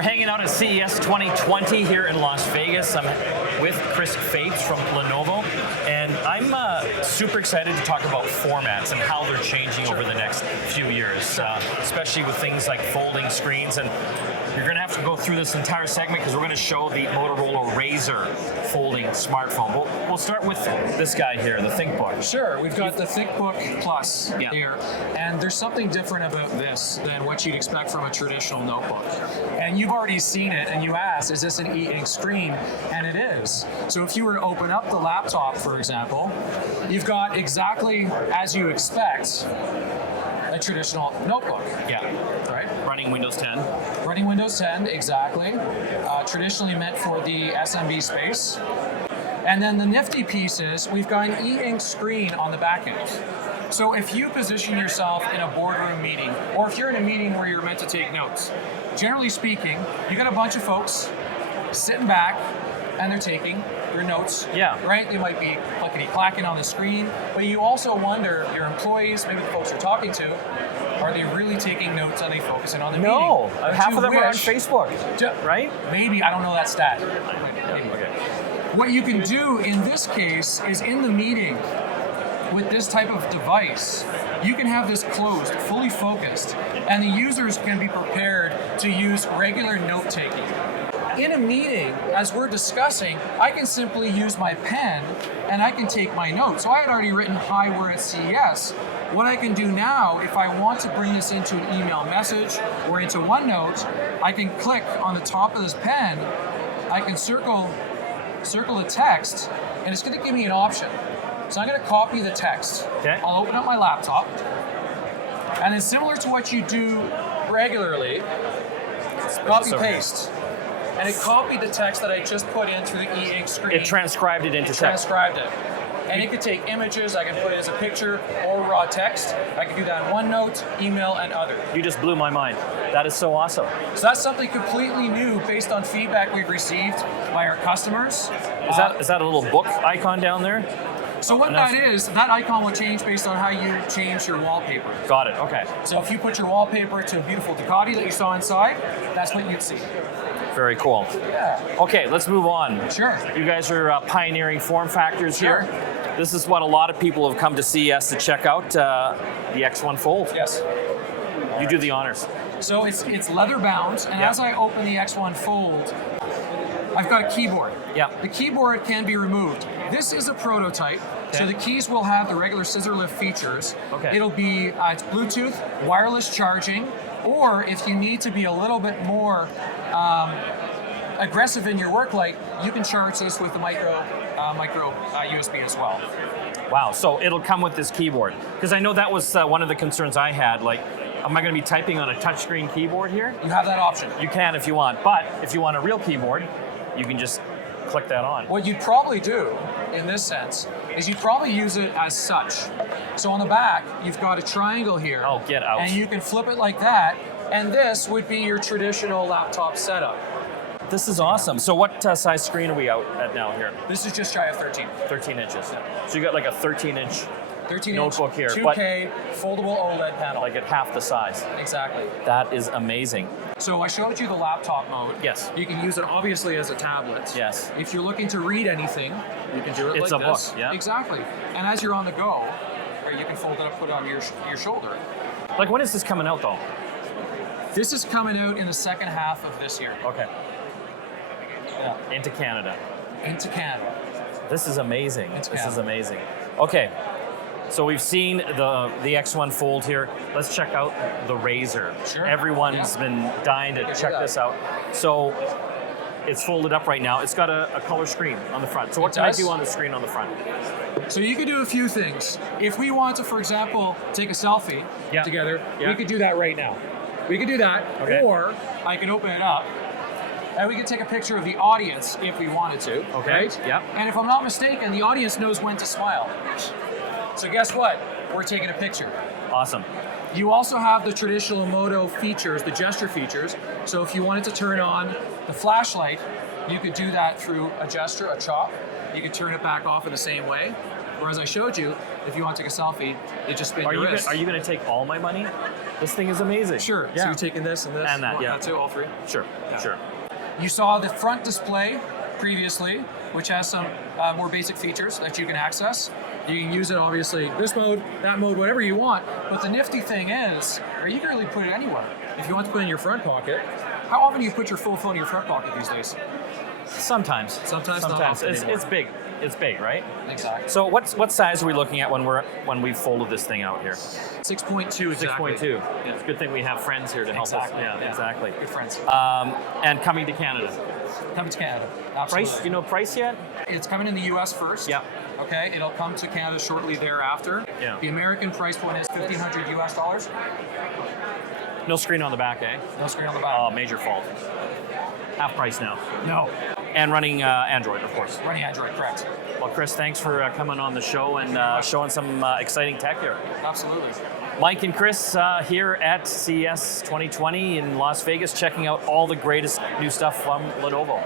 We're hanging out at CES 2020 here in Las Vegas. I'm with Chris Fabes from Lenovo, and I'm super excited to talk about formats and how they're changing over the next few years, especially with things like folding screens. And you're going to have to go through this entire segment because we're going to show the Motorola Razr folding smartphone. We'll start with this guy here, the ThinkBook. Sure, we've got the ThinkBook Plus here, and there's something different about this than what you'd expect from a traditional notebook. And you've already seen it, and you asked, is this an e-ink screen? And it is. So if you were to open up the laptop, for example, you've got exactly as you expect a traditional notebook. Yeah. Right? Running Windows 10. Running Windows 10, exactly. Traditionally meant for the SMB space. And then the nifty piece is we've got an e-ink screen on the back end. So if you position yourself in a boardroom meeting, or if you're in a meeting where you're meant to take notes, generally speaking, you got a bunch of folks sitting back and they're taking your notes. Yeah. Right? They might be clickety-clacking on the screen, but you also wonder, your employees, maybe the folks you're talking to, are they really taking notes? Are they focusing on the meeting? No, half of them are on wish- Facebook, right? Maybe, I don't know that stat. Okay. What you can do in this case is in the meeting with this type of device, you can have this closed, fully focused, and the users can be prepared to use regular note-taking. In a meeting, as we're discussing, I can simply use my pen and I can take my notes. So I had already written, "Hi, we're at CES." What I can do now, if I want to bring this into an email message or into OneNote, I can click on the top of this pen, I can circle the text, and it's going to give me an option. So I'm going to copy the text. Okay. I'll open up my laptop, and then similar to what you do regularly, copy paste. And it copied the text that I just put in through the e-ink screen. It transcribed it into text. Transcribed it. And it could take images, I can put it as a picture or raw text. I can do that in OneNote, email, and other. You just blew my mind. That is so awesome. So that's something completely new based on feedback we've received by our customers. Is that a little book icon down there? So what that is, that icon will change based on how you change your wallpaper. Got it, okay. So if you put your wallpaper to a beautiful Ducati that you saw inside, that's what you'd see. Very cool. Yeah. Okay, let's move on. Sure. You guys are pioneering form factors Sure. here. This is what a lot of people have come to CES to check out, the X1 Fold. Yes. You do the honors. So it's leather bound, and as I open the X1 Fold, I've got a keyboard. Yeah. The keyboard can be removed. This is a prototype, so the keys will have the regular scissor lift features. Okay. It'll be it's Bluetooth, wireless charging, or if you need to be a little bit more aggressive in your work life, you can charge this with the micro USB as well. Wow, so it'll come with this keyboard. Because I know that was one of the concerns I had, like, am I going to be typing on a touchscreen keyboard here? You have that option. You can if you want, but if you want a real keyboard, you can just click that on. What you'd probably do, in this sense, is you'd probably use it as such. So on the back, you've got a triangle here. Oh, get out. And you can flip it like that, and this would be your traditional laptop setup. This is awesome. So what size screen are we out at now here? This is just shy of 13. 13 inches. So you got like a 13-inch 13 notebook inch, here, 2K, foldable OLED panel. like at half the size. Exactly. That is amazing. So I showed you the laptop mode. Yes. You can use it obviously as a tablet. Yes. If you're looking to read anything, you can do it It's like a this. book, yeah. Exactly. And as you're on the go, or you can fold it up, put it on your shoulder. Like, when is this coming out though? This is coming out in the second half of this year. Okay. Yeah. Into Canada. Into Canada. This is amazing. Into This is Canada. amazing. Okay. So we've seen the X1 Fold here. Let's check out the Razr. Sure. Everyone's been dying to check this out. So it's folded up right now. It's got a color screen on the front. So what can I do on the screen on the front? So you could do a few things. If we want to, for example, take a selfie together, we could do that right now. We could do that, or I can open it up, and we could take a picture of the audience if we wanted to. Okay. Right? Yep. And if I'm not mistaken, the audience knows when to smile. So guess what? We're taking a picture. Awesome. You also have the traditional Moto features, the gesture features. So if you wanted to turn on the flashlight, you could do that through a gesture, a chop. You could turn it back off in the same way. Whereas I showed you, if you want to take a selfie, you just spin your wrist. Are you going to take all my money? This thing is amazing. Sure. Yeah. So you're taking this and this And that, yeah. That too, all three. Sure. Yeah. Sure. You saw the front display previously, which has some more basic features that you can access. You can use it obviously this mode, that mode, whatever you want. But the nifty thing is, you can really put it anywhere. If you want to put it in your front pocket, how often do you put your full phone in your front pocket these days? Sometimes. Sometimes. Not often It's anymore. big. It's big, right? Exactly. So what size are we looking at when we folded this thing out here? 6.2 exactly. 6.2. Yeah. It's a good thing we have friends here to help us. Yeah, exactly. Good friends. And coming to Canada. Coming to Canada. Absolutely. Price? Do you know price yet? It's coming in the US first. Yeah. Okay, it'll come to Canada shortly thereafter. Yeah. The American price point is $1,500 US. No screen on the back, eh? No screen on the back. Oh, major fault. Half price now. No. And running Android, of course. Running Android, correct. Well, Chris, thanks for coming on the show and showing some exciting tech here. Absolutely. Mike and Chris here at CES 2020 in Las Vegas, checking out all the greatest new stuff from Lenovo.